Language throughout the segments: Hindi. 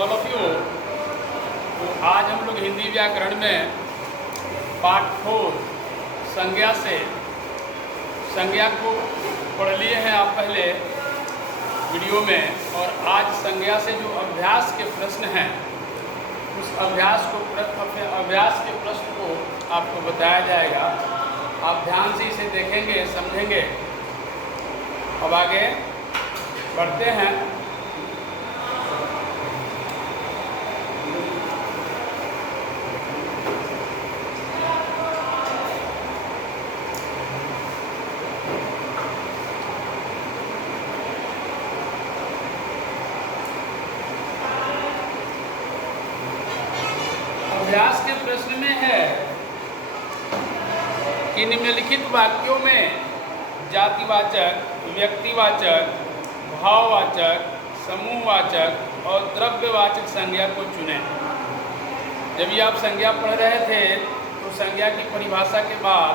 All of you. तो आज हम लोग हिंदी व्याकरण में पार्ट 4 संज्ञा से संज्ञा को पढ़ लिए हैं आप पहले वीडियो में, और आज संज्ञा से जो अभ्यास के प्रश्न हैं उस अभ्यास के प्रश्न को आपको बताया जाएगा। आप ध्यान से इसे देखेंगे, समझेंगे। अब आगे बढ़ते हैं। अभ्यास के प्रश्न में है कि निम्नलिखित वाक्यों में जातिवाचक, व्यक्तिवाचक, भाववाचक, समूहवाचक और द्रव्यवाचक संज्ञा को चुनें। जब ये आप संज्ञा पढ़ रहे थे तो संज्ञा की परिभाषा के बाद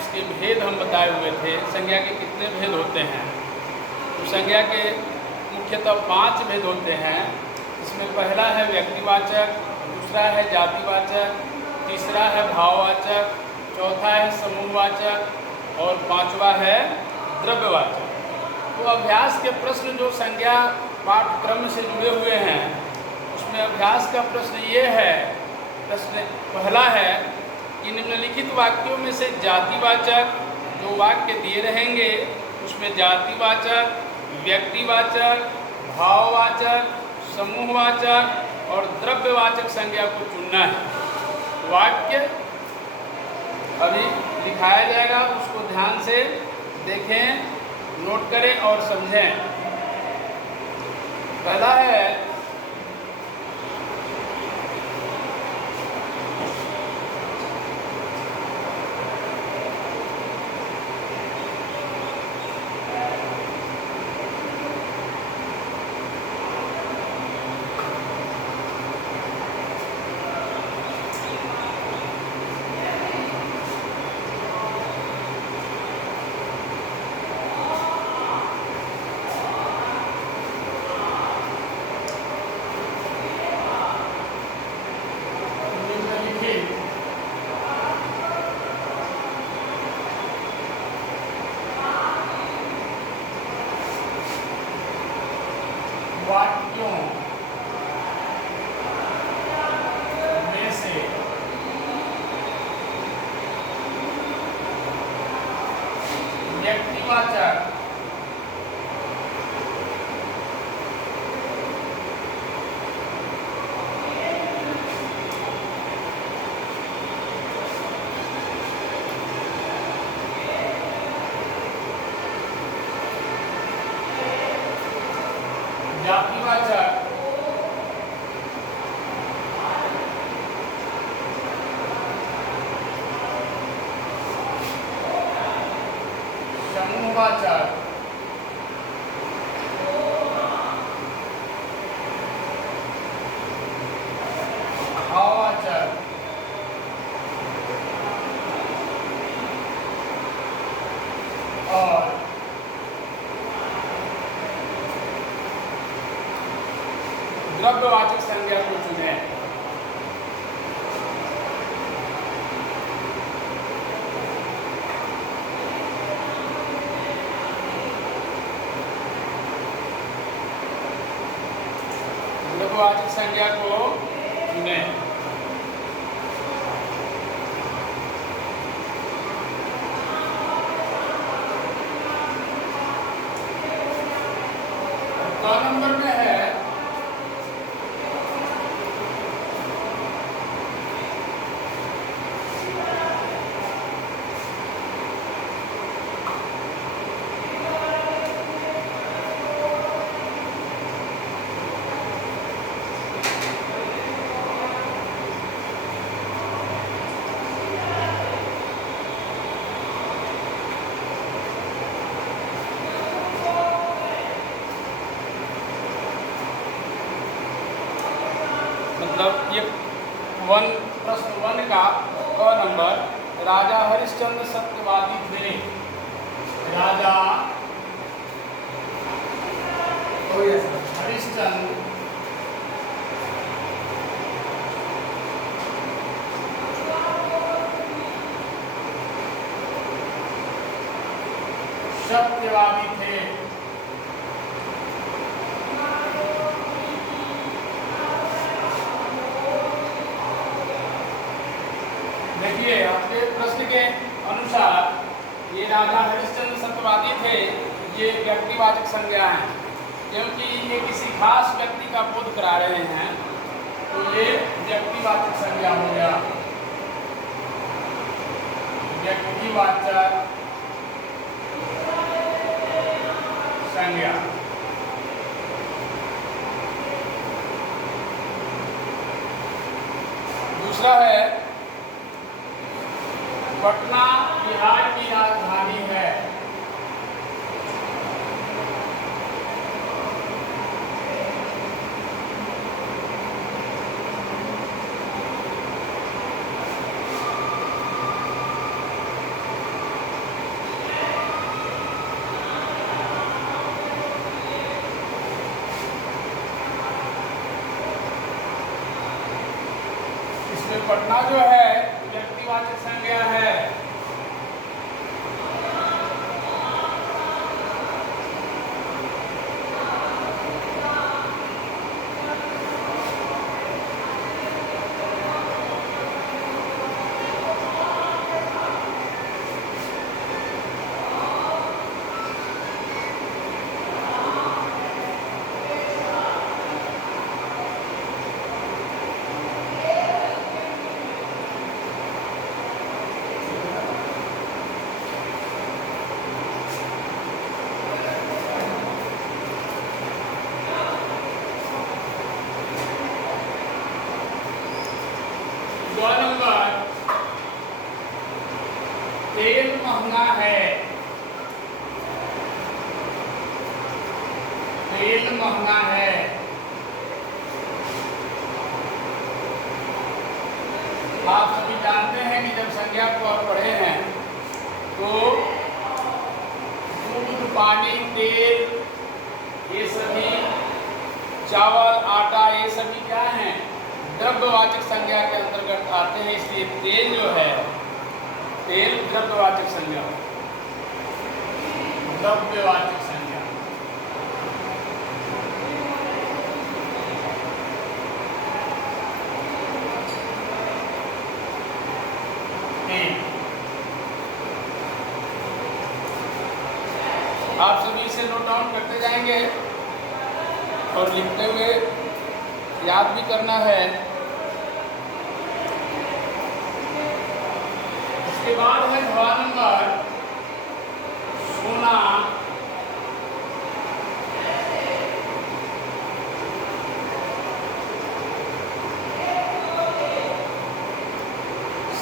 उसके भेद हम बताए हुए थे। संज्ञा के कितने भेद होते हैं? तो संज्ञा के मुख्यतः 5 भेद होते हैं। इसमें पहला है व्यक्तिवाचक, दूसरा है जातिवाचक, तीसरा है भाववाचक, चौथा है समूहवाचक और 5वां है द्रव्यवाचक। तो अभ्यास के प्रश्न जो संज्ञा पाठ्यक्रम से जुड़े हुए हैं उसमें अभ्यास का प्रश्न ये है। प्रश्न पहला है कि निम्नलिखित वाक्यों में से जातिवाचक जो वाक्य दिए रहेंगे उसमें जातिवाचक, व्यक्तिवाचक, भाववाचक, समूहवाचक और द्रव्यवाचक संज्ञा को चुनना है। वाक्य अभी दिखाया जाएगा, उसको ध्यान से देखें, नोट करें और समझें। पहला है वाक्यों में से व्यक्तिवाचक, जातिवाचक, समूहवाचक, भाववाचक और द्रव्यवाचक संज्ञा को चुनें। द्रव्यवाचक संज्ञा को चुनें। क नंबर में है मतलब ये प्रश्न 1 का क नंबर, राजा हरिश्चंद्र सत्यवादी थे। राजा हरिश्चंद्र राजा हरिश्चंद्र सत्यवादी थे, ये व्यक्तिवाचक संज्ञा है। क्योंकि ये किसी खास व्यक्ति का बोध करा रहे हैं तो ये व्यक्तिवाचक संज्ञा हो गया। व्यक्तिवाचक संज्ञा। दूसरा है पटना बिहार की राजधानी है। इसमें पटना जो है व्यक्तिवाचक संज्ञा है। दो नंबर, तेल महंगा है। तेल महंगा है। आप सभी जानते हैं कि जब संज्ञा को आप पढ़े हैं तो दूध, पानी, तेल, ये सभी, चावल, आटा, ये सभी क्या हैं? द्रव्यवाचक संज्ञा के अंतर्गत आते हैं। इसलिए तेल जो है, तेल द्रव्यवाचक संज्ञा। द्रव्यवाचक संज्ञा। आप सभी इसे नोट डाउन करते जाएंगे और लिखते हुए याद भी करना है। इसके बाद है सवाल नंबर सोना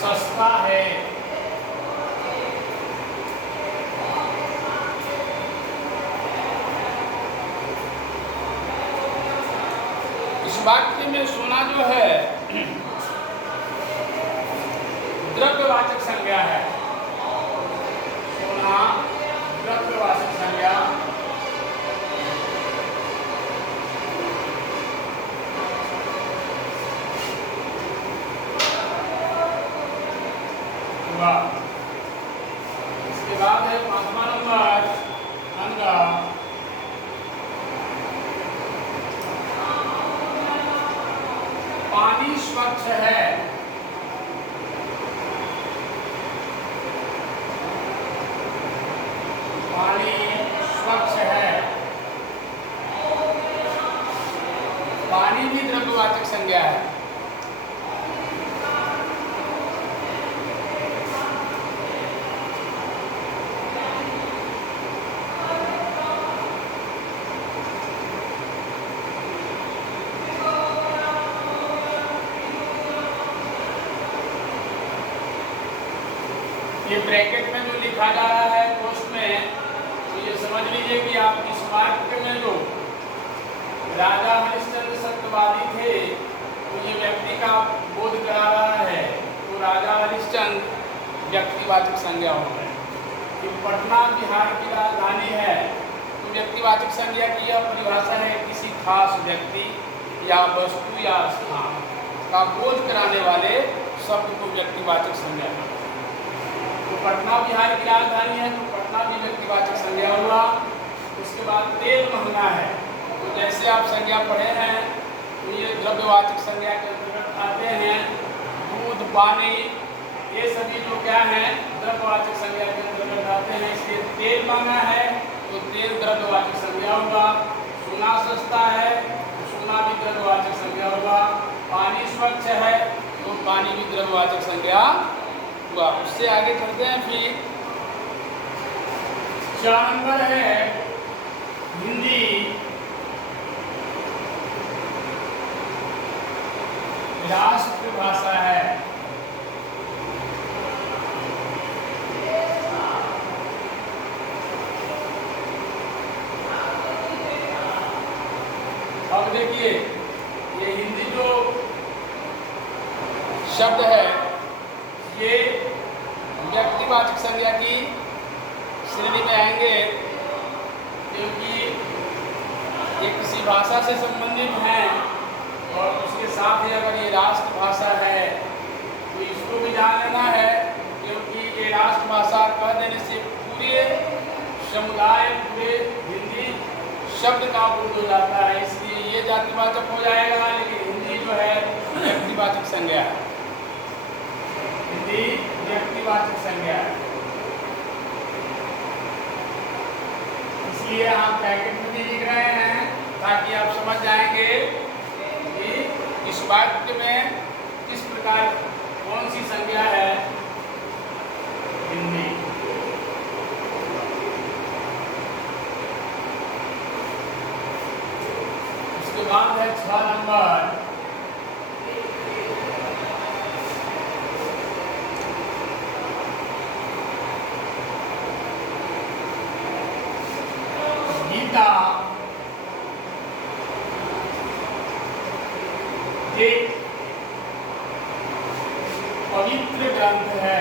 सस्ता है। इस वाक्य में सोना जो है द्रव्यवाचक संज्ञा है। सोना द्रव्यवाचक संज्ञा। इसके बाद है 5वां नंबर अनगा। पानी स्वच्छ है। पानी स्वच्छ है। पानी भी द्रव्यवाचक संज्ञा है। ये ब्रैकेट में जो लिखा जा रहा है पोस्ट में, तो ये समझ लीजिए कि आप इस वाक्य में जो राजा हरिश्चंद्र सत्यवादी थे तो ये व्यक्ति का बोध करा रहा है। तो राजा हरिश्चंद्र व्यक्तिवाचक संज्ञा हो गए। कि पटना बिहार की राजधानी है तो व्यक्तिवाचक संज्ञा की यह परिभाषा है किसी खास व्यक्ति या वस्तु या स्थान का बोध कराने वाले शब्द को व्यक्तिवाचक संज्ञा है। तो पटना बिहार की राजधानी है तो पटना भी व्यक्तिवाचक संज्ञा हुआ। उसके बाद तेल महंगा है तो जैसे आप संज्ञा पढ़े हैं तो ये द्रव्यवाचक संज्ञा के अंतर्गत आते हैं। दूध, पानी, ये सभी जो क्या है द्रव्यवाचक संज्ञा के अंतर्गत आते हैं। इसलिए तेल महंगा है तो तेल द्रव्यवाचक संज्ञा होगा। सोना सस्ता है तो सोना भी द्रव्यवाचक संज्ञा होगा। पानी स्वच्छ है तो पानी भी द्रव्यवाचक संज्ञा हुआ। उससे आगे चलते हैं। फिर 4 नंबर है हिंदी राष्ट्रभाषा है। अब देखिए ये हिंदी जो शब्द है ये व्यक्तिवाचक संज्ञा की श्रेणी में आएंगे, क्योंकि ये किसी भाषा से संबंधित हैं और उसके साथ ही अगर ये राष्ट्रभाषा है तो इसको भी जान लेना है, क्योंकि ये राष्ट्रभाषा कह देने से पूरे समुदाय पूरे हिंदी शब्द का बोध हो जाता है। इसलिए ये जातिवाचक हो जाएगा, लेकिन हिंदी जो है व्यक्तिवाचक संज्ञा है। हिंदी व्यक्तिवाचक संज्ञा है, इसलिए आप ब्रैकेट में भी लिख रहे हैं ताकि आप समझ जाएंगे कि इस वाक्य में किस प्रकार कौन सी संज्ञा है हिंदी। उसके बाद है 6 नंबर गीता। एक पवित्र ग्रंथ है।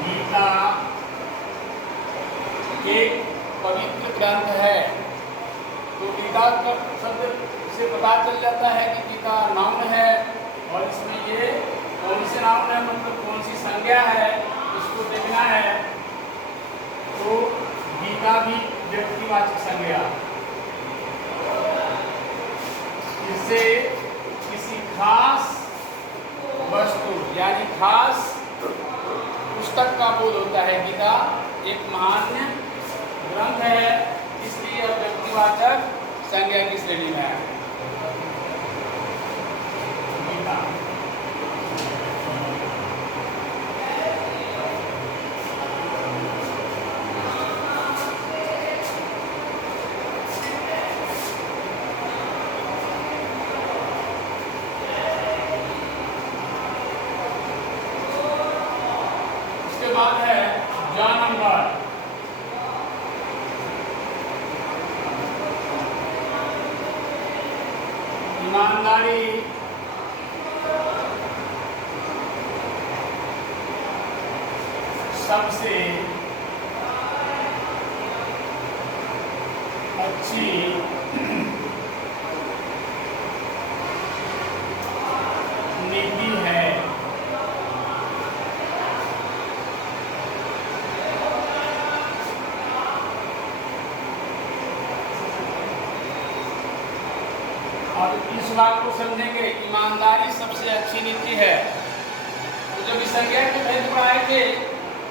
गीता एक पवित्र ग्रंथ है। तो गीता का शब्द से पता चल जाता है कि गीता नाउन है, और इसमें ये कौन से नाउन है मतलब कौन सी संज्ञा है इसको देखना है। तो गीता भी व्यक्तिवाचक संज्ञा, इससे किसी खास वस्तु यानी खास पुस्तक का बोध होता है। गीता एक महान ग्रंथ है, इसलिए यह व्यक्तिवाचक संज्ञा की श्रेणी में है। गीता बाद है 4 नंबर ईमानदारी। सबसे अच्छी नीति है। और इस बात को समझेंगे, ईमानदारी सबसे अच्छी नीति है। तो जब इस संज्ञा के भेद पढ़ाए थे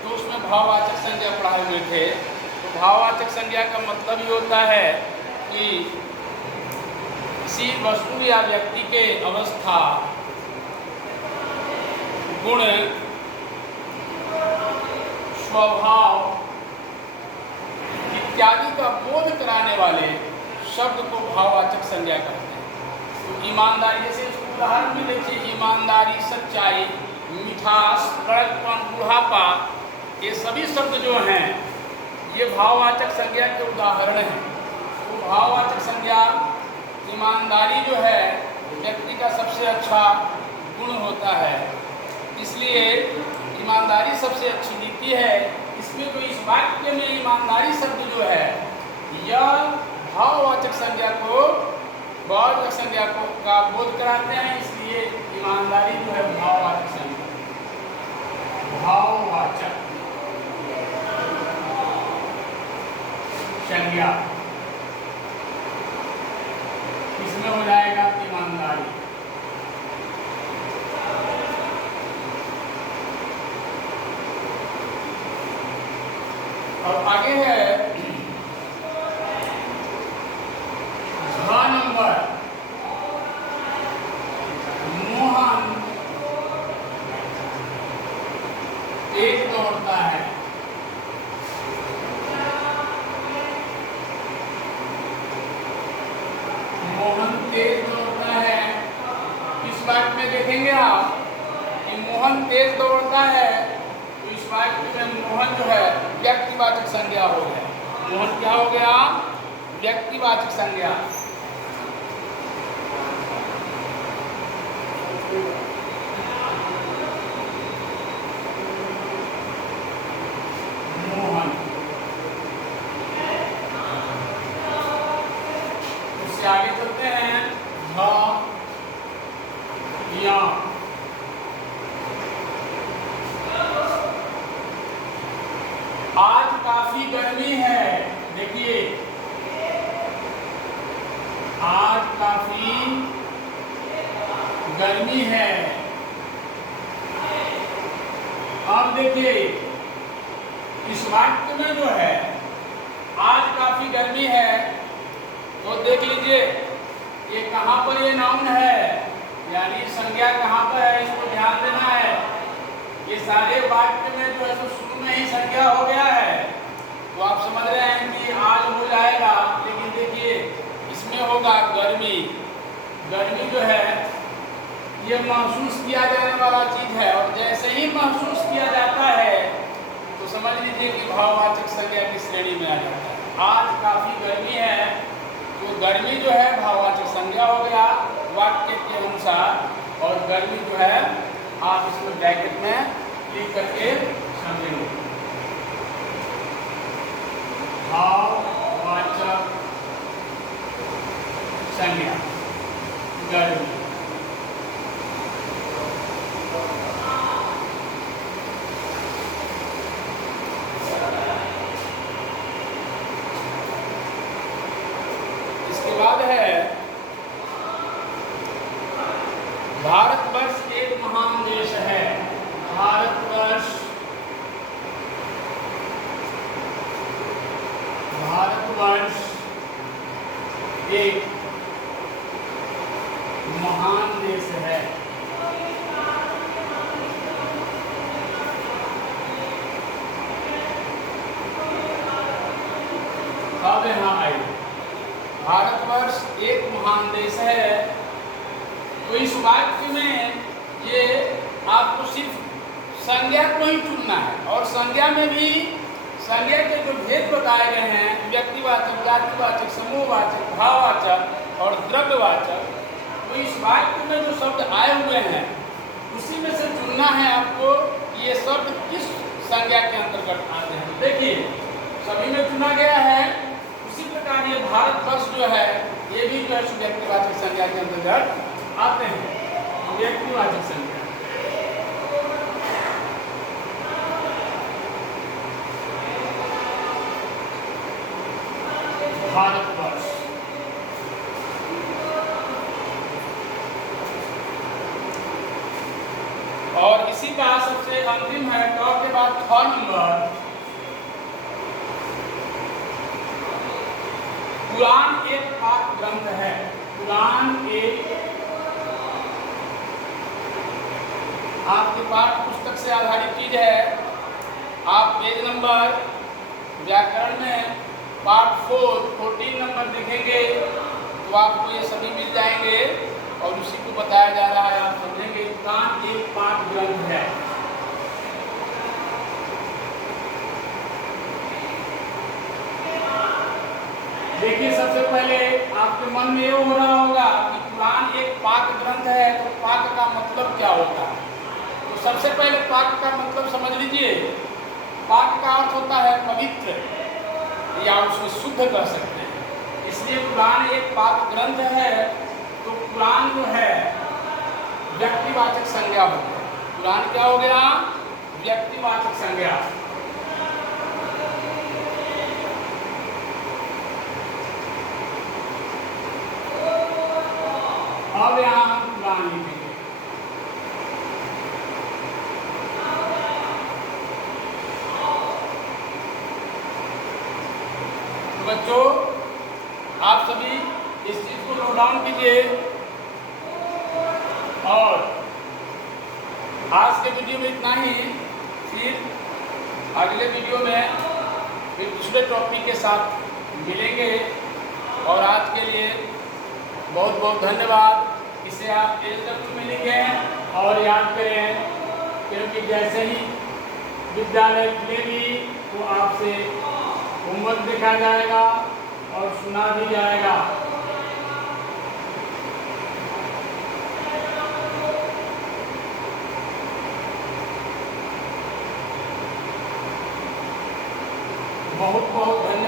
तो उसमें भाववाचक संज्ञा पढ़ाए हुए थे। तो भाववाचक संज्ञा का मतलब ही होता है कि किसी वस्तु या व्यक्ति के अवस्था, गुण, स्वभाव इत्यादि का बोध कराने वाले शब्द को भाववाचक संज्ञा कहते हैं। तो ईमानदारी, जैसे इसको उदाहरण में देखिए, ईमानदारी, सच्चाई, मिठास, कड़कपन, बुढ़ापा, ये सभी शब्द जो हैं ये भाववाचक संज्ञा के उदाहरण हैं। तो भाववाचक संज्ञा ईमानदारी जो है व्यक्ति का सबसे अच्छा गुण होता है, इसलिए ईमानदारी सबसे अच्छी नीति है। इसमें तो इस वाक्य में ईमानदारी शब्द जो है यह भाववाचक संज्ञा को भाववाचक संज्ञा को का बोध कराते हैं, इसलिए ईमानदारी जो है भाववाचक संज्ञा। भाववाचक संज्ञा इसमें हो जाएगा ईमानदारी। और आगे है नंबर, मोहन तेज दौड़ता है। मोहन तेज दौड़ता है। इस वाक्य में देखेंगे आप कि मोहन तेज दौड़ता है, तो इस वाक्य में मोहन जो है व्यक्तिवाचक संज्ञा हो गया। मोहन क्या हो गया? व्यक्तिवाचक संज्ञा। मोहन, उससे आगे चलते हैं। आज काफी गर्मी है। देखिए, आज काफी गर्मी है। अब देखिए, इस वाक्य में जो है आज काफी गर्मी है, तो देख लीजिए ये कहाँ पर ये नाउन है, यानी संज्ञा कहाँ पर है, इसको ध्यान देना है। ये सारे वाक्य में जो है तो शुरू में ही संज्ञा हो गया है, तो आप समझ रहे हैं कि आज हो जाएगा। लेकिन देखिए इसमें होगा गर्मी। गर्मी जो है ये महसूस किया जाने वाला चीज है, और जैसे ही महसूस किया जाता है तो समझ लीजिए कि भाववाचक संज्ञा की श्रेणी में आ जाता है। आज काफी गर्मी है, तो गर्मी जो है भाववाचक संज्ञा हो गया वाक्य के अनुसार, और गर्मी जो है आप इसको ब्रैकेट में लिख करके समझेंगे। भाववाचक संज्ञा गर्मी। इसके बाद है भारतवर्ष एक महान देश है। भारतवर्ष एक महान देश है। अब यहाँ आइए, भारतवर्ष एक महान देश है, तो इस वाक्य में ये आपको सिर्फ संज्ञा को ही चुनना है, और संज्ञा में भी संज्ञा के जो भेद बताए गए हैं, व्यक्तिवाचक, जातिवाचक, समूहवाचक, भाववाचक और द्रव्यवाचक, तो इस वाक्य में जो शब्द आए हुए हैं उसी में से चुनना है आपको कि ये शब्द किस संज्ञा के अंतर्गत आते हैं। देखिए सभी में चुना गया है, उसी प्रकार ये भारतवर्ष जो है ये भी जो है व्यक्तिवाचक संज्ञा के अंतर्गत आते हैं। व्यक्तिवाचक संज्ञा भारतवर्ष। और इसी का सबसे अंतिम है क के बाद ख नंबर, कुरान एक पाक ग्रंथ है। कुरान एक आपके पाठ पुस्तक से आधारित चीज है। आप पेज नंबर व्याकरण में पार्ट 14 नंबर देखेंगे तो आपको ये सभी मिल जाएंगे, और उसी को बताया जा रहा है, आप समझेंगे। कुरान एक पाक ग्रंथ है। देखिए सबसे पहले आपके मन में ये हो रहा होगा कि कुरान एक पाक ग्रंथ है, तो पाक का मतलब क्या होता है। तो सबसे पहले पाक का मतलब समझ लीजिए। पाक का अर्थ होता है पवित्र, या उसको शुद्ध कर सकते हैं। इसलिए कुरान एक पाक ग्रंथ है, तो कुरान जो है व्यक्तिवाचक संज्ञा हो गया। कुरान क्या हो गया? व्यक्तिवाचक संज्ञा। अब यहाँ हम कुरान लिखेंगे। बच्चों आप सभी इस चीज़ को नोट डाउन कीजिए और आज के वीडियो में इतना ही। फिर अगले वीडियो में फिर दूसरे टॉपिक के साथ मिलेंगे और आज के लिए बहुत बहुत धन्यवाद। इसे आप LW में लिखें और याद करें, क्योंकि जैसे ही विद्यालय खुलेगी तो आपसे होमवर्क देखा जाएगा और सुना भी जाएगा। बहुत बहुत धन्यवाद।